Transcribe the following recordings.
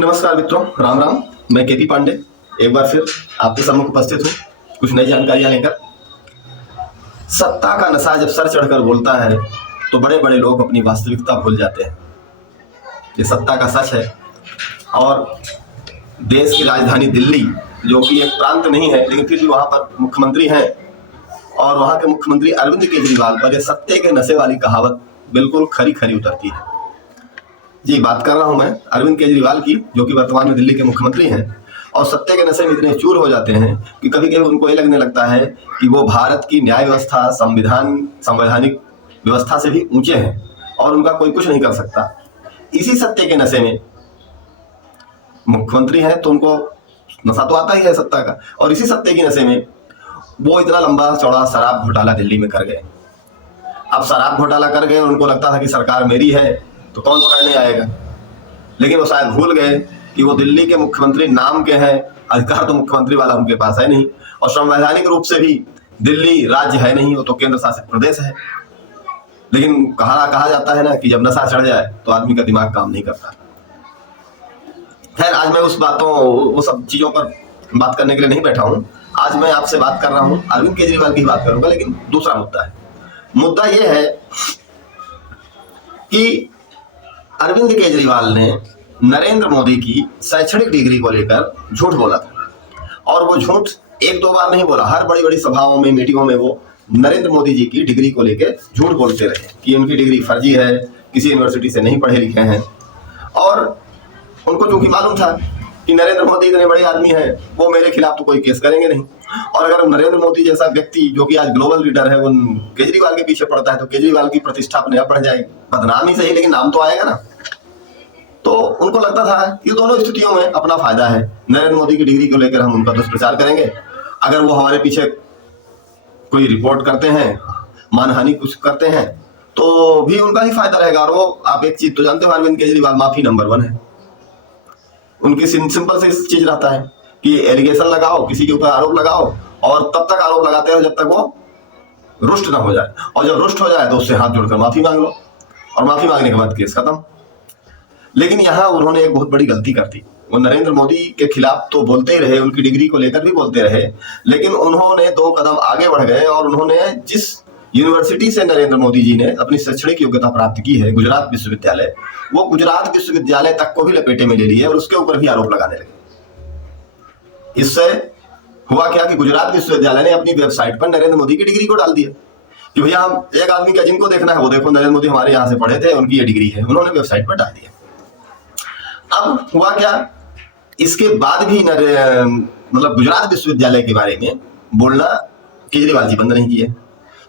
नमस्कार मित्रों, राम राम। मैं केपी पांडे एक बार फिर आपके सम्मुख उपस्थित हूँ कुछ नई जानकारियां लेकर। सत्ता का नशा जब सर चढ़कर बोलता है तो बड़े बड़े लोग अपनी वास्तविकता भूल जाते हैं। ये सत्ता का सच है। और देश की राजधानी दिल्ली, जो कि एक प्रांत नहीं है लेकिन फिर भी वहां पर मुख्यमंत्री हैं, और वहां के मुख्यमंत्री अरविंद केजरीवाल पर ये सत्ते के नशे वाली कहावत बिल्कुल खरी खरी उतरती है। जी, बात कर रहा हूं मैं अरविंद केजरीवाल की, जो कि वर्तमान में दिल्ली के मुख्यमंत्री हैं। और सत्ते के नशे में इतने चूर हो जाते हैं कि कभी कभी उनको ये लगने लगता है कि वो भारत की न्याय व्यवस्था, संवैधानिक व्यवस्था से भी ऊंचे हैं और उनका कोई कुछ नहीं कर सकता। इसी सत्ते के नशे में मुख्यमंत्री हैं तो उनको नशा तो आता ही है सत्ता का, और इसी सत्ते के नशे में वो इतना लंबा चौड़ा शराब घोटाला दिल्ली में कर गए। अब शराब घोटाला कर गए और उनको लगता था कि सरकार मेरी है तो कौन पकड़ने आएगा, लेकिन वो शायद भूल गए कि वो दिल्ली के मुख्यमंत्री नाम के हैं, अधिकार तो मुख्यमंत्री वाला उनके पास है नहीं, और संवैधानिक रूप से भी दिल्ली राज्य है नहीं, वो तो केंद्र शासित प्रदेश है। लेकिन कहा जाता है ना कि जब नशा चढ़ जाए तो आदमी का दिमाग काम नहीं करता। खैर, आज मैं वो सब चीजों पर बात करने के लिए नहीं बैठा हूं। आज मैं आपसे बात कर रहा हूं अरविंद केजरीवाल की बात करूंगा, लेकिन दूसरा मुद्दा है। मुद्दा यह है कि अरविंद केजरीवाल ने नरेंद्र मोदी की शैक्षणिक डिग्री को लेकर झूठ बोला था, और वो झूठ एक दो बार नहीं बोला, हर बड़ी बड़ी सभाओं में, मीटिंगों में वो नरेंद्र मोदी जी की डिग्री को लेकर झूठ बोलते रहे कि उनकी डिग्री फर्जी है, किसी यूनिवर्सिटी से नहीं पढ़े लिखे हैं। और उनको चूंकि मालूम था कि नरेंद्र मोदी इतने बड़े आदमी हैं, वो मेरे खिलाफ तो कोई केस करेंगे नहीं, और अगर नरेंद्र मोदी जैसा व्यक्ति जो कि आज ग्लोबल लीडर है वो केजरीवाल के पीछे पड़ता है तो केजरीवाल की प्रतिष्ठा अपने आप बढ़ जाएगी। बदनाम ही सही, लेकिन नाम तो आएगा ना। तो उनको लगता था कि दोनों स्थितियों में अपना फायदा है। नरेंद्र मोदी की डिग्री को लेकर हम उनका दुष्प्रचार करेंगे, अगर वो हमारे पीछे कोई रिपोर्ट करते हैं, मानहानि कुछ करते हैं, तो भी उनका ही फायदा रहेगा। और वो, आप एक चीज तो जानते हो, अरविंद केजरीवाल माफी नंबर 1 है। उनकी सिंपल सी चीज रहता है कि एलिगेशन लगाओ, किसी के ऊपर आरोप लगाओ, और तब तक आरोप लगाते हो जब तक वो रुष्ट ना हो जाए, और जब रुष्ट हो जाए तो उससे हाथ जोड़कर माफी मांग लो, और माफी मांगने के बाद केस खत्म। लेकिन यहाँ उन्होंने एक बहुत बड़ी गलती कर दी। वो नरेंद्र मोदी के खिलाफ तो बोलते ही रहे, उनकी डिग्री को लेकर भी बोलते रहे, लेकिन उन्होंने 2 कदम आगे बढ़ गए और उन्होंने जिस यूनिवर्सिटी से नरेंद्र मोदी जी ने अपनी शैक्षणिक योग्यता प्राप्त की है, गुजरात विश्वविद्यालय, वो गुजरात विश्वविद्यालय तक को भी लपेटे में ले लिए और उसके ऊपर भी आरोप लगाने लगे। इससे हुआ क्या कि गुजरात विश्वविद्यालय ने अपनी वेबसाइट पर नरेंद्र मोदी की डिग्री को डाल दिया कि भैया, हम एक आदमी का जिनको देखना है वो देखो, नरेंद्र मोदी हमारे यहाँ से पढ़े थे, उनकी ये डिग्री है, उन्होंने वेबसाइट पर डाल दिया। अब हुआ क्या, इसके बाद भी मतलब गुजरात विश्वविद्यालय के बारे में बोलना केजरीवाल जी बंद नहीं किए।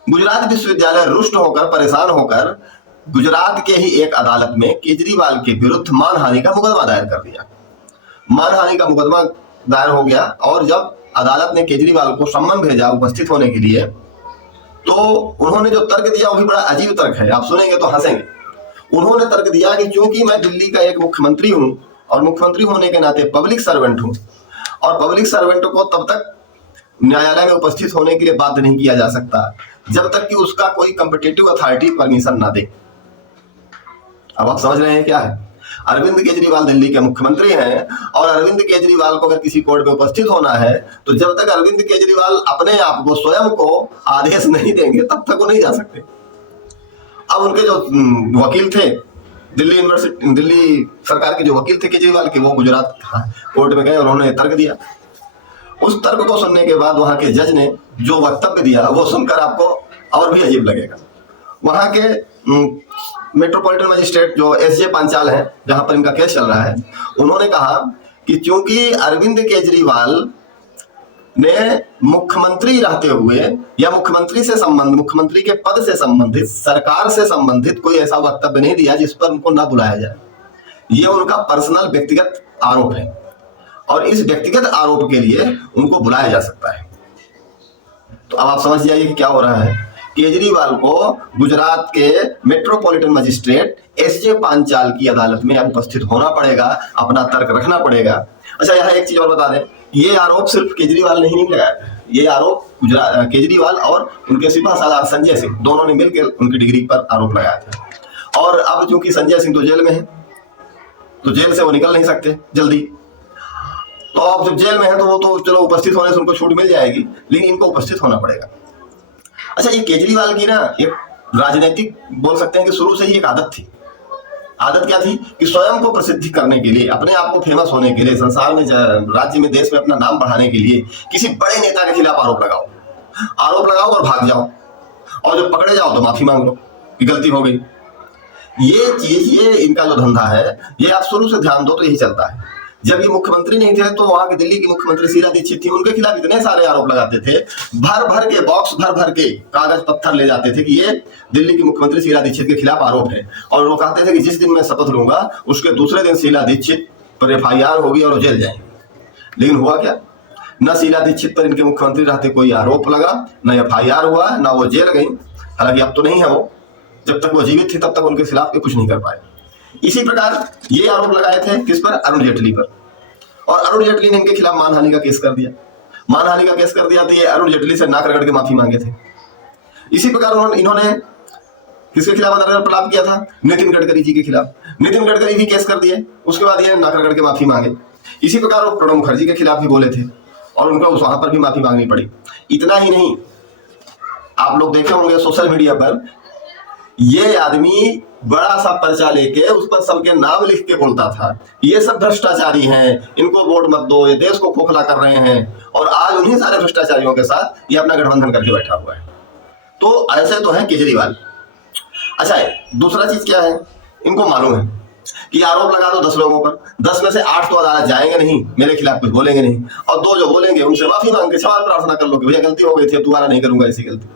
गुजरात विश्वविद्यालय रुष्ट होकर, परेशान होकर गुजरात के ही एक अदालत में केजरीवाल के विरुद्ध मानहानि का मुकदमा दायर कर दिया। मानहानि का मुकदमा दायर हो गया, और जब अदालत ने केजरीवाल को सम्मन भेजा उपस्थित होने के लिए, तो उन्होंने जो तर्क दिया वो भी बड़ा अजीब तर्क है, आप सुनेंगे तो हंसेंगे। उन्होंने तर्क दिया कि चूंकि मैं दिल्ली का एक मुख्यमंत्री हूं, और मुख्यमंत्री होने के नाते पब्लिक सर्वेंट हूं, और पब्लिक सर्वेंट को तब तक न्यायालय में उपस्थित होने के लिए बाध्य नहीं किया जा सकता जब तक कि उसका कोई कॉम्पिटिटिव अथॉरिटी परमिशन ना दे। अब आप समझ रहे हैं क्या है। अरविंद केजरीवाल दिल्ली के मुख्यमंत्री हैं, और अरविंद केजरीवाल को अगर किसी कोर्ट में उपस्थित होना है तो जब तक अरविंद केजरीवाल अपने आप को, स्वयं को आदेश नहीं देंगे, तब तक वो नहीं जा सकते। अब उनके जो वकील थे, दिल्ली सरकार के जो वकील थे केजरीवाल के, वो गुजरात कोर्ट में गए और उन्होंने तर्क दिया। उस तर्क को सुनने के बाद वहां के जज ने जो वक्तव्य दिया वो सुनकर आपको और भी अजीब लगेगा। वहां के मेट्रोपॉलिटन मजिस्ट्रेट जो एसजे पांचाल हैं, जहां पर इनका केस चल रहा है, उन्होंने कहा कि चूंकि अरविंद केजरीवाल ने मुख्यमंत्री रहते हुए या मुख्यमंत्री के पद से संबंधित, सरकार से संबंधित कोई ऐसा वक्तव्य नहीं दिया जिस पर उनको ना बुलाया जाए। ये उनका पर्सनल व्यक्तिगत आरोप है, और इस व्यक्तिगत आरोप के लिए उनको बुलाया जा सकता है। तो अब आप समझ जाइए कि क्या हो रहा है। केजरीवाल को गुजरात के मेट्रोपॉलिटन मजिस्ट्रेट एसजे पांचाल की अदालत में अब उपस्थित होना पड़ेगा, अपना तर्क रखना पड़ेगा। अच्छा, यहाँ एक चीज और बता दें, ये आरोप सिर्फ केजरीवाल ने ही नहीं लगाया, ये आरोप केजरीवाल और उनके सिपा सालार संजय सिंह, दोनों ने मिलकर उनकी डिग्री पर आरोप लगाया था। और अब चूंकि संजय सिंह तो जेल में है, तो जेल से वो निकल नहीं सकते जल्दी। तो अब जब जेल में है तो वो तो चलो उपस्थित होने से उनको छूट मिल जाएगी, लेकिन इनको उपस्थित होना पड़ेगा। अच्छा, ये केजरीवाल की ना एक राजनीतिक बोल सकते हैं कि शुरू से ही एक आदत थी। आदत क्या थी कि स्वयं को प्रसिद्धि करने के लिए, अपने आप को फेमस होने के लिए, संसार में, राज्य में, देश में अपना नाम बढ़ाने के लिए किसी बड़े नेता के खिलाफ आरोप लगाओ और भाग जाओ, और जब पकड़े जाओ तो माफी मांग लो कि गलती हो गई। ये चीज, ये इनका जो धंधा है, ये आप शुरू से ध्यान दो तो यही चलता है। जब ये मुख्यमंत्री नहीं थे तो वहां की दिल्ली की मुख्यमंत्री शीला दीक्षित थी, उनके खिलाफ इतने सारे आरोप लगाते थे, भर भर के बॉक्स, भर भर के कागज पत्थर ले जाते थे कि ये दिल्ली की मुख्यमंत्री शीला दीक्षित के खिलाफ आरोप है। और वो कहते थे कि जिस दिन मैं शपथ लूंगा उसके दूसरे दिन शीला दीक्षित पर FIR होगी और वो जेल जाएंगे। लेकिन हुआ क्या? न शीला दीक्षित पर इनके मुख्यमंत्री रहते कोई आरोप लगा, न FIR हुआ, न वो जेल गई। हालांकि अब तो नहीं है वो, जब तक वो जीवित थी तब तक उनके खिलाफ कुछ नहीं कर पाए। इसी प्रकार ये आरोप लगाए थे किस पर? अरुण जेटली पर। और अरुण जेटली ने इनके खिलाफ मानहानि का केस कर दिया। मानहानि का केस कर दिया तो ये अरुण जेटली से नाक रगड़ के माफी मांगे थे। इसी प्रकार इन्होंने किसके खिलाफ प्रलाप किया था? नितिन गडकरी जी के खिलाफ। नितिन गडकरी भी केस कर दिए, उसके बाद ये नाक रगड़ के माफी मांगे। इसी प्रकार वो प्रणब मुखर्जी के खिलाफ भी बोले थे और उनको वहां पर भी माफी मांगनी पड़ी। इतना ही नहीं, आप लोग देखे होंगे सोशल मीडिया पर, ये आदमी बड़ा सा पर्चा लेके उस पर सबके नाम लिख के बोलता था ये सब भ्रष्टाचारी हैं, इनको वोट मत दो, ये देश को खोखला कर रहे हैं। और आज उन्हीं सारे भ्रष्टाचारियों के साथ ये अपना गठबंधन करके बैठा हुआ है। तो ऐसे तो है केजरीवाल। अच्छा है, दूसरा चीज क्या है, इनको मालूम है कि आरोप लगा दो 10 लोगों पर, 10 में से 8 तो अदालत जाएंगे नहीं, मेरे खिलाफ कुछ बोलेंगे नहीं, और 2 जो बोलेंगे उनसे माफी मांग के क्षमा प्रार्थना कर लो कि भैया गलती हो गई थी, दोबारा नहीं करूंगा ऐसी गलती।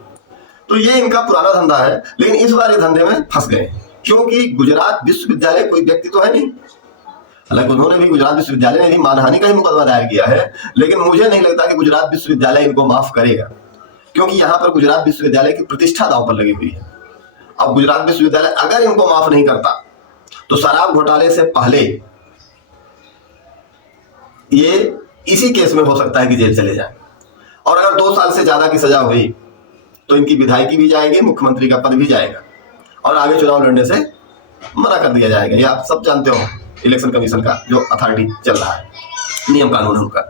तो ये इनका पुराना धंधा है, लेकिन इस बार ये धंधे में फंस गए क्योंकि गुजरात विश्वविद्यालय कोई व्यक्ति तो है नहीं। हालांकि उन्होंने भी, गुजरात विश्वविद्यालय ने भी मानहानि का ही मुकदमा दायर किया है, लेकिन मुझे नहीं लगता कि गुजरात विश्वविद्यालय इनको माफ करेगा, क्योंकि यहाँ पर गुजरात विश्वविद्यालय की प्रतिष्ठा दांव पर लगी हुई है। अब गुजरात विश्वविद्यालय अगर इनको माफ नहीं करता तो शराब घोटाले से पहले ये इसी केस में हो सकता है कि जेल चले जाए, और अगर 2 साल से ज्यादा की सजा हुई तो इनकी विधायकी भी जाएगी, मुख्यमंत्री का पद भी जाएगा, और आगे चुनाव लड़ने से मना कर दिया जाएगा। ये आप सब जानते हो, इलेक्शन कमीशन का जो अथॉरिटी चल रहा है, नियम कानून उनका।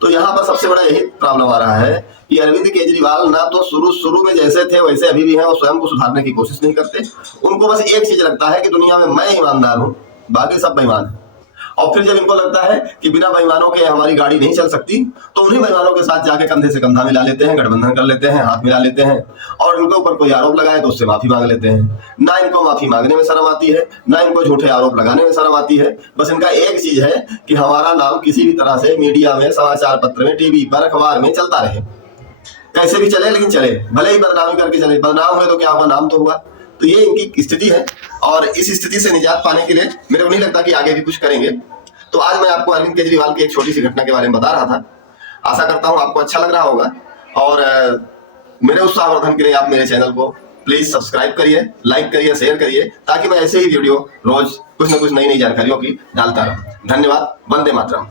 तो यहाँ पर सबसे बड़ा यही प्रॉब्लम आ रहा है कि अरविंद केजरीवाल ना तो शुरू में जैसे थे वैसे अभी भी हैं, वो स्वयं को सुधारने की कोशिश नहीं करते। उनको बस एक चीज लगता है कि दुनिया में मैं ईमानदार हूँ, बाकी सब बेईमान है। और फिर जब इनको लगता है कि बिना बेईमानों के हमारी गाड़ी नहीं चल सकती, तो उन्हीं बेईमानों के साथ जाके कंधे से कंधा मिला लेते हैं, गठबंधन कर लेते हैं, हाथ मिला लेते हैं, और उनके ऊपर कोई आरोप लगाए तो उससे माफी मांग लेते हैं। ना इनको माफी मांगने में शर्म आती है, ना इनको झूठे आरोप लगाने में शर्म आती है। बस इनका एक चीज है कि हमारा नाम किसी भी तरह से मीडिया में, समाचार पत्र में, टीवी पर, अखबार में चलता रहे, कैसे भी चले, लेकिन चले, भले ही बदनामी करके चले। बदनाम हुए तो क्या हुआ, नाम तो हुआ। तो ये इनकी स्थिति है, और इस स्थिति से निजात पाने के लिए मेरे को नहीं लगता कि आगे भी कुछ करेंगे। तो आज मैं आपको अरविंद केजरीवाल की एक छोटी सी घटना के बारे में बता रहा था। आशा करता हूं आपको अच्छा लग रहा होगा, और मेरे उत्साहवर्धन के लिए आप मेरे चैनल को प्लीज सब्सक्राइब करिए, लाइक करिए, शेयर करिए, ताकि मैं ऐसे ही वीडियो रोज कुछ न कुछ नई नई जानकारियों की डालता रहूं। धन्यवाद। वंदे मातरम।